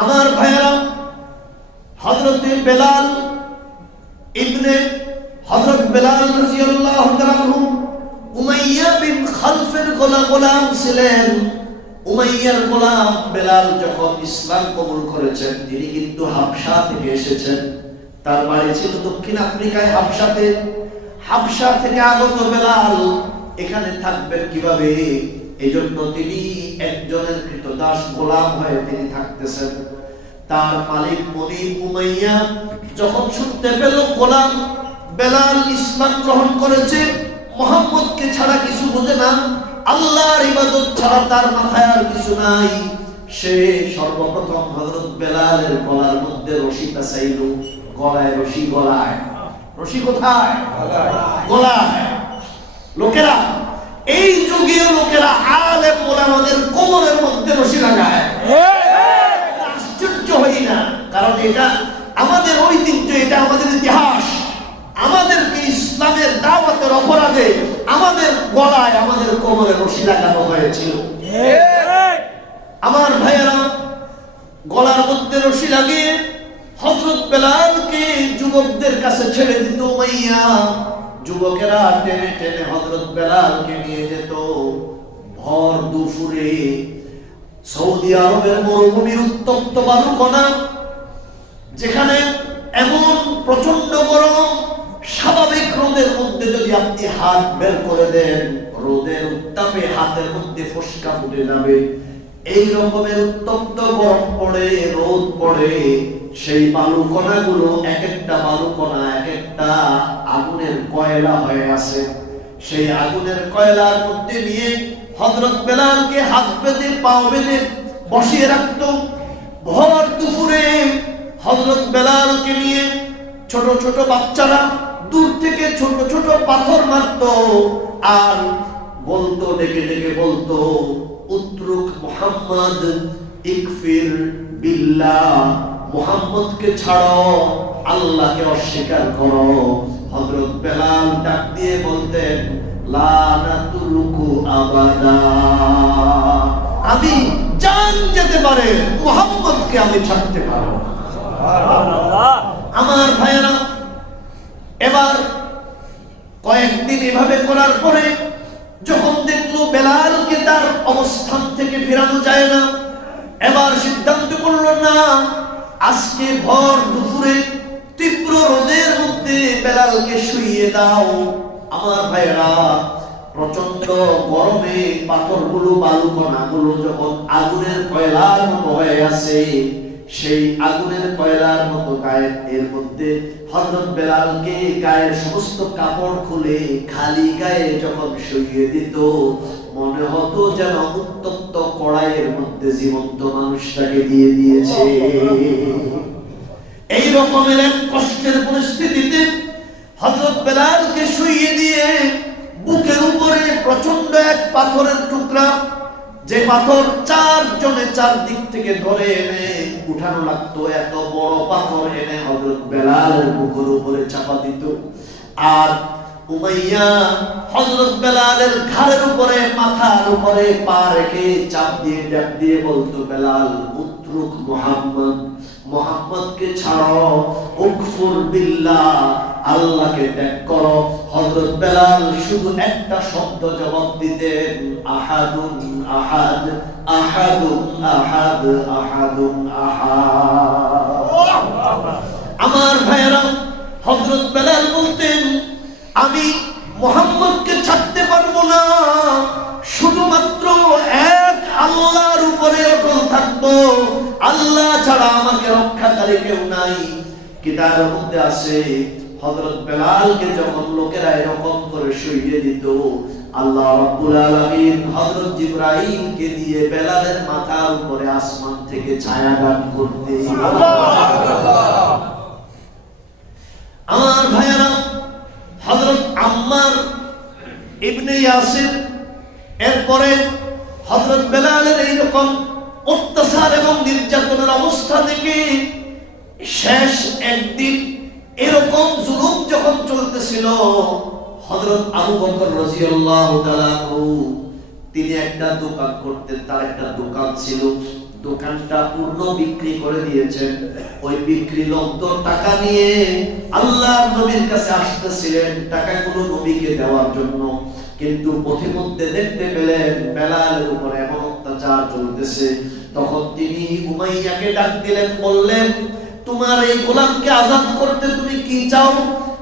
আমার ভাইয়েরা, হযরত বেলাল ইবনে হযরত বেলাল রাদিয়াল্লাহু তাআলা আনহু উমাইয়া বিন খালফের গোলাম ছিলেন। উমাইয়ার গোলাম বেলাল যখন ইসলাম কবুল করেছেন, তিনি কিন্তু হাবশা থেকে এসেছেন। তার বাড়ি ছিল দক্ষিণ আফ্রিকায় হাবশাতে। হাবশা থেকে আগত বেলাল এখানে থাকবেন কিভাবে? এজন্য তিনি একজনের কৃতদাস গোলাম হয়ে তিনি থাকতেছেন। তার মালিক বনি উমাইয়া যখন শুনতে পেল গোলাম বেলাল ইসলাম গ্রহণ করেছে, মুহাম্মদকে ছাড়া কিছু বোঝে না, আল্লাহর ইবাদত ছাড়া তার মাথায় আর কিছু নাই, সে সর্বপ্রথম হযরত বেলালের গলার মধ্যে রশি পেঁচাইল। গলায় রশি, গলায় রশি কোথায়? গলায়। লোকেরা, এই যুগীয় লোকেরা আলেম ওলামাদের কোমরের মধ্যে রশি লাগায়। আশ্চর্য হই না, কারণ এটা আমাদের ঐতিহ্য, এটা আমাদের ইতিহাস। আমাদেরকে ইসলামের দাওয়াতের অপরাধে আমাদের গলায়, আমাদের কোমরে রশি লাগানো হয়েছিল। আমার ভাইয়েরা, গলার মধ্যে রশি লাগিয়ে হযরত বেলালকে যুবকদের কাছে ছেড়ে দিত উমাইয়া। যুবকেরা টেনে টেনে হযরত বেলালকে নিয়ে যেত। ভর দুপুরে সৌদি আরবের মরুভূমির উত্তপ্ত বালুকণা, যেখানে এমন প্রচন্ড গরম, স্বাভাবিক রোদের মধ্যে যদি আপনি হাত বের করে দেন, রোদের উত্তাপে হাতের মধ্যে ফোসকা ফুটে যাবে। এই রকমের উত্তপ্ত গরম পড়ে, রোদ পড়ে, সেই বালুকণাগুলো এক একটা বালুকণা এক একটা আগুনের কয়লা হয়ে আছে। সেই আগুনের কয়লার মধ্যে নিয়ে হযরত বেলালকে হাত বেঁধে পা বেঁধে বসিয়ে রাখত। ভর দুপুরে হযরত বেলালকে নিয়ে ছোট ছোট বাচ্চারা দূর থেকে ছোট ছোট পাথর মারত আর বলতো, ডেকে ডেকে বলতো, উতরুক মুহাম্মদ ইকফির বিল্লাহ, মুহাম্মদকে ছাড়ো, আল্লাহকে অস্বীকার করো। হযরত বেলাল ডাক দিয়ে বলতেন, লা নাতুরুকু আবাদা, আমি জান যেতে পারে, মুহাম্মদকে আমি ছাড়তে পারবো না। সুবহানাল্লাহ। আমার ভাইয়েরা, এবার কয়েকদিন এভাবে করার পরে যখন দেখলো বেলালকে তার অবস্থান থেকে ফেরানো যায় না, এবার সিদ্ধান্ত করলো, না, আজকে ভর দুপুরে তীব্র রোদের মধ্যে বেলালকে শুইয়ে দাও। আমার ভাইয়েরা, প্রচন্ড গরমে পাথরগুলো, বালুকণাগুলো যখন আগুনের কয়লার মতো হয়ে আছে, সেই আগুনের কয়লার মতো গায়ের এর মধ্যে হযরত বেলালকে গায়ের সমস্ত কাপড় খুলে খালি গায়ে যখন শুইয়ে দিত, মনে হতো যেন উত্তপ্ত কড়াইয়ের মধ্যে জীবন্ত মানুষটাকে দিয়ে দিয়েছে। এই রকমের এক কষ্টের পরিস্থিতিতে হযরত বেলালকে শুইয়ে দিয়ে বুকের উপরে প্রচন্ড এক পাথরের টুকরা, যে পাথর চারজনে চারদিক থেকে ধরে এনে উঠানো লাগতো, এত বড় পাথর এনে হযরত বেলালের বুকের উপরে চাপা দিত। আর উমাইয়া হযরত বেলালের ঘাড়ের উপরে, মাথার উপরে পা রেখে চাপ দিয়ে ডাক দিয়ে বলতো, বেলাল উতরুক মুহাম্মদ, মুহাম্মদকে ছাড়ো, উকফুর বিল্লাহ, আল্লাহকে ত্যাগ করো। হযরত বেলাল শুধু একটা শব্দ জবাব দিতেন, আহাদুন আহাদ, আহাদুন আহাদ, আহাদুন আহাদ। আমার ভাইয়েরা, হযরত বেলাল বলতেন, আমি মুহাম্মদকে ছাড়তে পারবো না, শুধুমাত্র এক আল্লাহর উপরে অটল থাকবো, আল্লাহ ছাড়া আমাকে রক্ষাকারী কেউ নাই। কিতাবের মধ্যে আছে, হযরত বেলালকে যখন লোকেরা এরকম করে শুইয়ে দিত, আল্লাহ রাব্বুল আলামিন হযরত জিবরাইলকে দিয়ে বেলালের মাথার উপরে আসমান থেকে ছায়া দান করতেন। সুবহানাল্লাহ। আমার ভাইয়েরা, হযরত আম্মার ইবনে ইয়াসির এরপরে হযরত বেলালের এইরকম অত্যাচার এবং নির্যাতনের অবস্থা দেখে শেষ একদিন এরকম জুলুম যখন চলতেছিল, হযরত আবু বকর রাদিয়াল্লাহু তাআলা তিনি একটা দোকান করতেন, তার একটা দোকান ছিল, দোকানটা পূর্ণ বিক্রি করে দিয়েছেন। ওই বিক্রি লব্ধ টাকা নিয়ে আল্লাহর নবীর কাছে আসতেছিলেন টাকাগুলো নবীকে দেওয়ার জন্য। কিন্তু পথিমধ্যে দেখতে পেলেন বেলালের উপরে এমন অত্যাচার চলতেছে। তখন তিনি উমাইয়াকে ডাক দিলেন, বললেন, তোমার এই গোলামকে আজাদ করতে তুমি কি চাও?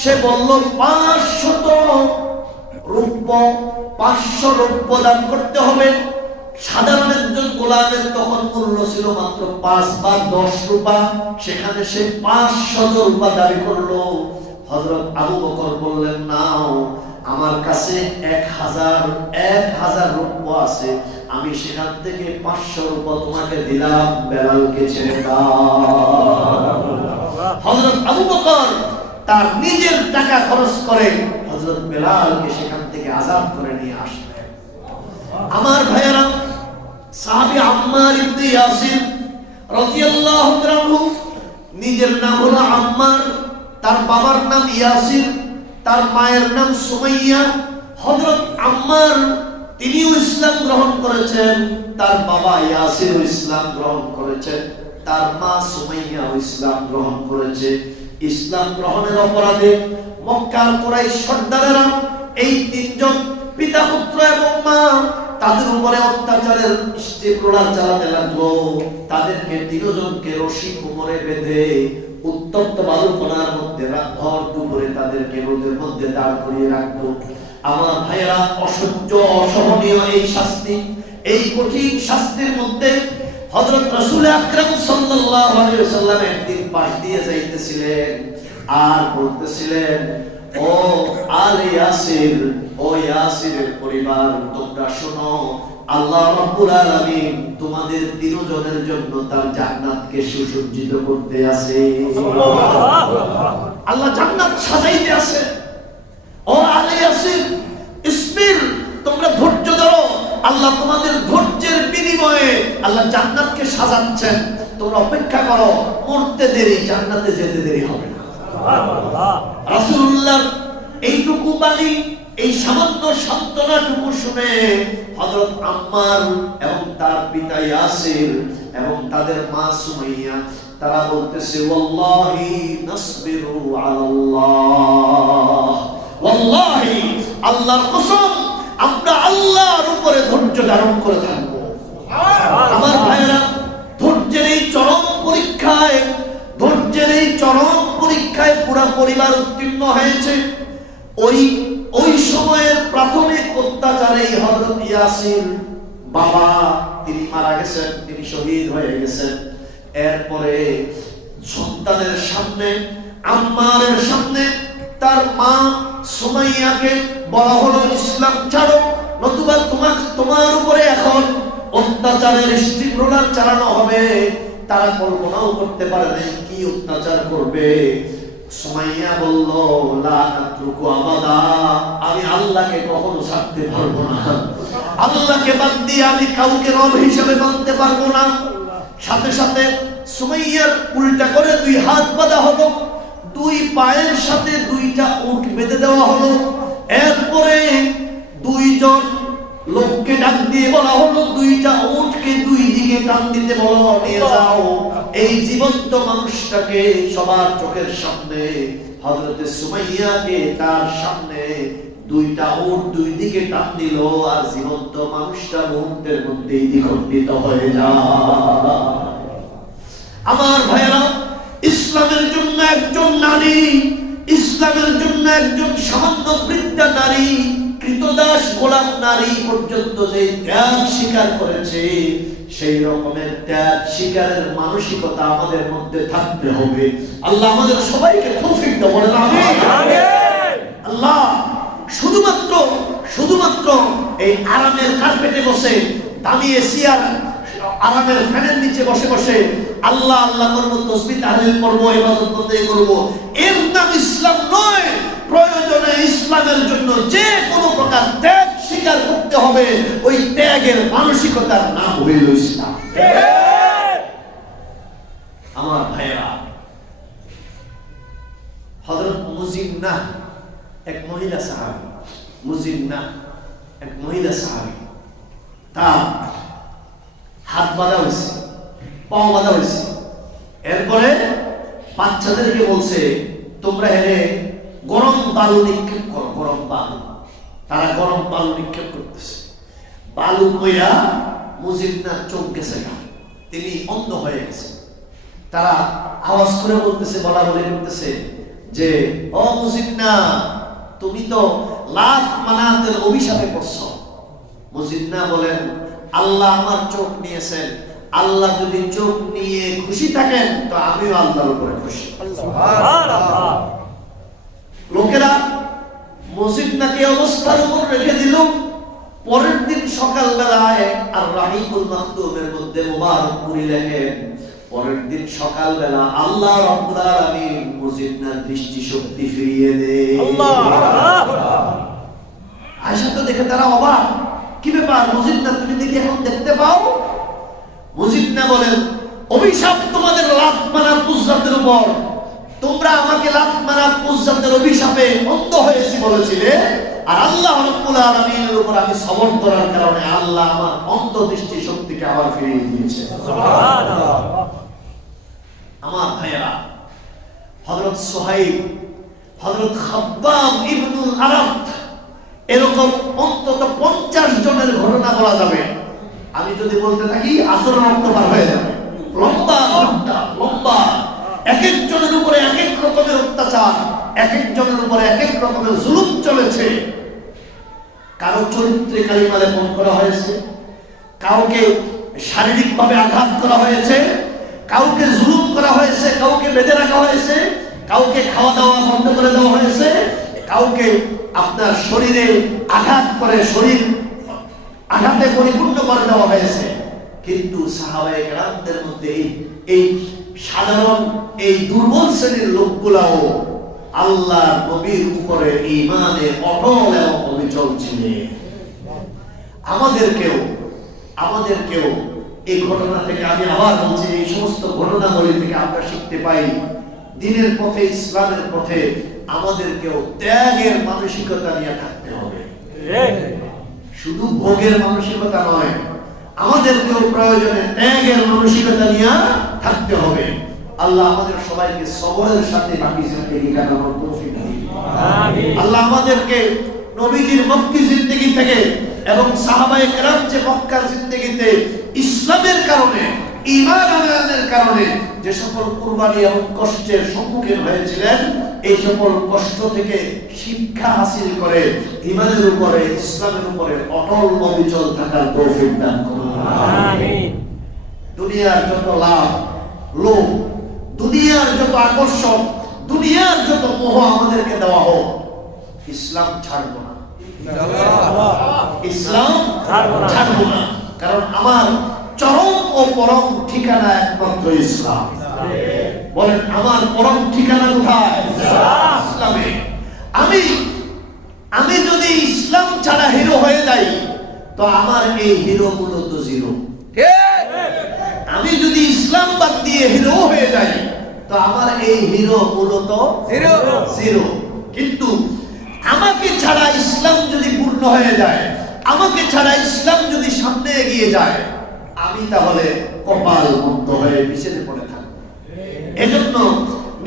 সে বলল, 500 রূপ্য, 500 রূপ্য দান করতে হবে। সাধারণ একজন গোলামের তখন মূল্য ছিল মাত্র 5 বা 10 রূপা, সেখানে সে 500 রূপা দাবি করলো। হযরত আবু বকর বললেন, নাও, আমার কাছে 1000 রূপ্য আছে, আমি সেখান থেকে 500 রূপা তোমাকে দিলাম, বেলালকে ছেড়ে দাও। হযরত আবু বকর তার নিজের টাকা খরচ করে হযরত বেলালকে সেখান থেকে আজাদ করে নিয়ে আসলেন। আমার ভাইয়েরা, সাহাবী আম্মার ইবনে ইয়াসির রাদিয়াল্লাহু তাআলা, নিজের নাম হলো আম্মার, তার বাবার নাম ইয়াসির, তার মায়ের নাম সুমাইয়া। হযরত আম্মার তিনিও ইসলাম গ্রহণ করেছেন, তার বাবা ইয়াসিরও ইসলাম গ্রহণ করেছেন, তার মা সুমাইয়াও ইসলাম গ্রহণ করেছে। ইসলাম গ্রহণের অপরাধে মক্কার কুরাইশ সর্দারেরা এই তিনজন পিতা, পুত্র এবং মা তাদের উপরে অত্যাচারের স্টিপ্রোলার চালাতে লাগলো। তাদেরকে তিনজনকে রশি কোমরে বেঁধে উত্তপ্ত বালুকণার মধ্যে ভর দুপুরে তাদেরকে রোদের মধ্যে দাঁড় করিয়ে রাখতো। আমার ভাইয়েরা, অসহ্য অসহনীয় এই শাস্তি, এই কঠিন শাস্তির মধ্যে হযরত রাসূল আকরাম সাল্লাল্লাহু আলাইহি ওয়াসাল্লাম একদিন পাশ দিয়ে যাইতেছিলেন আর বলতেছিলেন, ও আলে ইয়াসির, ও ইয়াসিরের পরিবার, তোমরা শোনো, আল্লাহ রাব্বুল আলামিন তোমাদের তিনজনের জন্য তার জান্নাতকে সুসজ্জিত করতে আছে। আল্লাহ জান্নাত সাজাইতে আছে। ও আলে ইয়াসির, ইসবির, তোমরা ধৈর্য ধরো, আল্লাহ তোমাদের ধৈর্যের বিনিময়ে আল্লাহ জান্নাতকে সাজাচ্ছেন, তোমরা অপেক্ষা করো, মরতে দেরি, জান্নাতে যেতে দেরি হবে না। রাসূলুল্লাহর এইটুকু বাণী, এই সামান্য সান্ত্বনাটুকু শুনে হযরত আম্মার এবং তার পিতা ইয়াসির এবং তাদের মা সুমাইয়া তারা বলতেছে, ওয়াল্লাহি নাসবিরু আলাল্লাহ, ওয়াল্লাহি, আল্লাহর কসম, আমরা আল্লাহর উপরে ধৈর্য ধারণ করে থাকবো। আমার ভাইয়েরা, ধৈর্যের এই চরম পরীক্ষায়, ধৈর্যের এই চরম পরীক্ষায় পুরো পরিবার উত্তীর্ণ হয়েছে। ওই সময়ের প্রাথমিক অত্যাচারে হযরত ইয়াসির বাবা তিনি মারা গেছেন, তিনি শহীদ হয়ে গেছেন। এরপরে সন্তানের সামনে, আম্মারের সামনে তার মা সুমাইয়াকে বলা হলো, ইসলাম ছাড়ো, নতুবা তোমার উপরে এখন অত্যাচারের স্টিপ্রোলার চালানো হবে। তারা কল্পনাও করতে পারে না কি অত্যাচার করবে। সুমাইয়া বলল, লা নাতরুকু আবাদা, আমি আল্লাহকে কখনো ছাড়তে পারবো না, আল্লাহকে বাদ দিয়ে আমি কাউকে রব হিসেবে মানতে পারবো না। সাথে সাথে সুমাইয়ার উল্টা করে 2 হাত বাঁধা হলো, 2 পায়ের সাথে 2টা উট বেঁধে দেওয়া হলো। এরপরে 2জন লোককে ডাক দিয়ে বলা হলো, 2টা উটকে 2 দিকে টান দিতে বলো, নিয়ে যাও। এই জীবন্ত মানুষটাকে সবার চোখের সামনে হযরত সুমাইয়াকে তার সামনে 2টা উট 2 দিকে টান দিল, আর জীবন্ত মানুষটা মুহূর্তের মধ্যেই দ্বিখণ্ডিত হয়ে যায়। আমার ভাইয়েরা, ইসলামের জন্য একজন নারী, ইসলামের জন্য একজন সামান্য বৃদ্ধা নারী, কৃতদাস গোলাম নারী পর্যন্ত যে ত্যাগ স্বীকার করেছে, সেই রকমের ত্যাগ স্বীকারের মানসিকতা আমাদের মধ্যে থাকতে হবে। আল্লাহ আমাদের সবাইকে তৌফিক দান করেন, আমিন। আল্লাহ শুধুমাত্র এই আরামের কার্পেটে বসে, দামি এসি আর আরামের ফ্যানের নিচে বসে বসে আল্লাহ আল্লাহ করব, তাসবিহ তাহলিল করব, ইবাদত বন্দেগি করব, এর নাম ইসলাম নয়। প্রয়োজনে ইসলামের জন্য যে কোনো প্রকার ত্যাগ স্বীকার করতে হবে, ওই ত্যাগের মানসিকতার নাম হইল ইসলাম। আমার ভাইয়েরা, হযরত মুজিন্নাহ এক মহিলা সাহাবী, মুজিন্নাহ এক মহিলা সাহাবী, তার হাত বাঁধা হয়েছে, পাও বাঁধা হয়েছে। এরপরে বাচ্চাদেরকে বলছে তোমরা হেরে গরম বালু নিক্ষেপ করো, গরম বালু। তারা গরম বালু নিক্ষেপ করতেছে, বালু কইরা মুজিবনার চোখ গেছে, তিনি অন্ধ হয়ে গেছে। তারা আওয়াজ করে বলতেছে, বলা বলে করতেছে যে ও মুজিবনা, তুমি তো লাত মানাতের অভিশাপে পড়ছো। মুজিবনা বলেন আল্লাহ আমার চোখ নিয়েছেন, আল্লাহ যদি চোখ নিয়ে খুশি থাকেন তো আমিও আল্লাহর উপরে খুশি। লোকেরা মুজিবনাকে অবস্থার উপর রেখে দিল। পরের দিন সকালবেলায় আর রাহিকুল মাকতুমের মধ্যে মুবারকপুরি লেখেন, পরের দিন সকালবেলা আল্লাহ রাব্বুল আলামিন মুজিবনার দৃষ্টি শক্তি ফিরিয়ে দেয়। আয়েশা তো দেখে তারা অবাক, কি ব্যাপার মুজিবনা, তুমি দেখি এখন দেখতে পাও? মুজিবনা বলেন অভিশাপ তোমাদের লাত মানাত উজ্জাতের উপর, তোমরা আমাকে লাত মানাত উজ্জাতের অভিশাপে অন্ধ হয়েছি বলেছিলে, আর আল্লাহ রাব্বুল আলামিনের উপর আমি সবর করার কারণে আল্লাহ আমার অন্ধ দৃষ্টি শক্তিকে আবার ফিরিয়ে দিয়েছে। সুবহানাল্লাহ। আমার ভাইয়েরা, হযরত সুহাইব, হযরত খাব্বাব ইবনুল আরাত, এরকম অন্তত 50 জনের ঘটনা বলা যাবে। আমি যদি বলতে থাকি আসর রক্ত পার হয়ে যাবে। লম্বা ঘটনা, লম্বা, এক একজনের উপরে এক এক রকমের অত্যাচার, এক একজনের উপরে এক এক রকমের জুলুম চলেছে। কারো চরিত্রে কালিমা লেপন করা হয়েছে, কাউকে শারীরিকভাবে আঘাত করা হয়েছে, কাউকে জুলুম করা হয়েছে, কাউকে বেঁধে রাখা হয়েছে, কাউকে খাওয়া দাওয়া বন্ধ করে দেওয়া হয়েছে, কাউকে আপনার শরীরে আঘাত করে শরীর আঘাতে পরিপূর্ণ করে দেওয়া হয়েছে। কিন্তু সাহাবায়ে কেরামদের মধ্যে এই সাধারণ এই দুর্বল শ্রেণীর লোকগুলাও আল্লাহর নবীর উপরে ঈমানে অটল এবং অবিচল ছিলেন। আমাদেরকেও এই ঘটনা থেকে, আমি আবার বলছি, এই সমস্ত ঘটনাগুলি থেকে আমরা শিখতে পাই দ্বীনের পথে, ইসলামের পথে আমাদেরকেও ত্যাগের মানসিকতা নিয়ে থাকতে হবে। শুধু ভোগের মানসিকতা নয়, আমাদেরকেও প্রয়োজনে ত্যাগের মানসিকতা নিয়ে থাকতে হবে। আল্লাহ আমাদের সবাইকে সবরের সাথে বাকি জিন্দেগি কাটানোর তৌফিক দিন। আমিন। আল্লাহ আমাদেরকে নবীজির মক্কি জিন্দেগি থেকে এবং সাহাবায়ে কেরাম যে মক্কার জিন্দেগিতে ইসলামের কারণে, ঈমান আনয়নের কারণে যে সকল কুরবানি এবং কষ্টের সম্মুখীন হয়েছিলেন, এই সকল কষ্ট থেকে শিক্ষা হাসিল করে ঈমানের উপরে, ইসলামের উপরে অটল অবিচল থাকার তৌফিক দান করুন। আমিন। দুনিয়ার যত লাভ, লোভ, দুনিয়ার যত আকর্ষণ, দুনিয়ার যত মোহ আমাদেরকে দেওয়া হোক, ইসলাম ছাড়বো না, ইসলাম ছাড়বো না। কারণ আমার চরম ও পরম ঠিকানা একমাত্র ইসলাম। বলেন আমার পরম ঠিকানা কোথায়? ইসলামে। আমি যদি ইসলাম ছাড়া হিরো হয়ে যাই তো আমার এই হিরো মূলত জিরো। আমি যদি ইসলাম বাদ দিয়ে হিরো হয়ে যাই তো আমার এই হিরো মূলত জিরো। কিন্তু আমাকে ছাড়া ইসলাম যদি পূর্ণ হয়ে যায়, আমাকে ছাড়া ইসলাম যদি সামনে এগিয়ে যায়, আমি তাহলে কপাল মুক্ত হয়ে পিছনে পড়ে থাকবো। এজন্য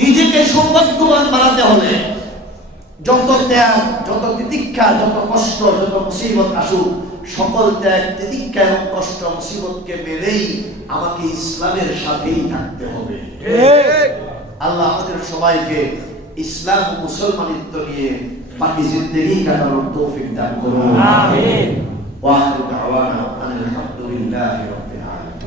নিজেকে সৌভাগ্যবান বানাতে হলে যত ত্যাগ, যত তিতিক্ষা, যত কষ্ট, যত মুসিবত আসুক, সকল ত্যাগ, তিতিক্ষা এবং কষ্ট, মুসিবতকে মেনেই আমাকে ইসলামের সাথেই থাকতে হবে। আল্লাহ আমাদের সবাইকে ইসলাম ও মুসলমানিত্ব নিয়ে বাকি জিন্দেগি কাটানোর তৌফিক দান করুন। আমিন।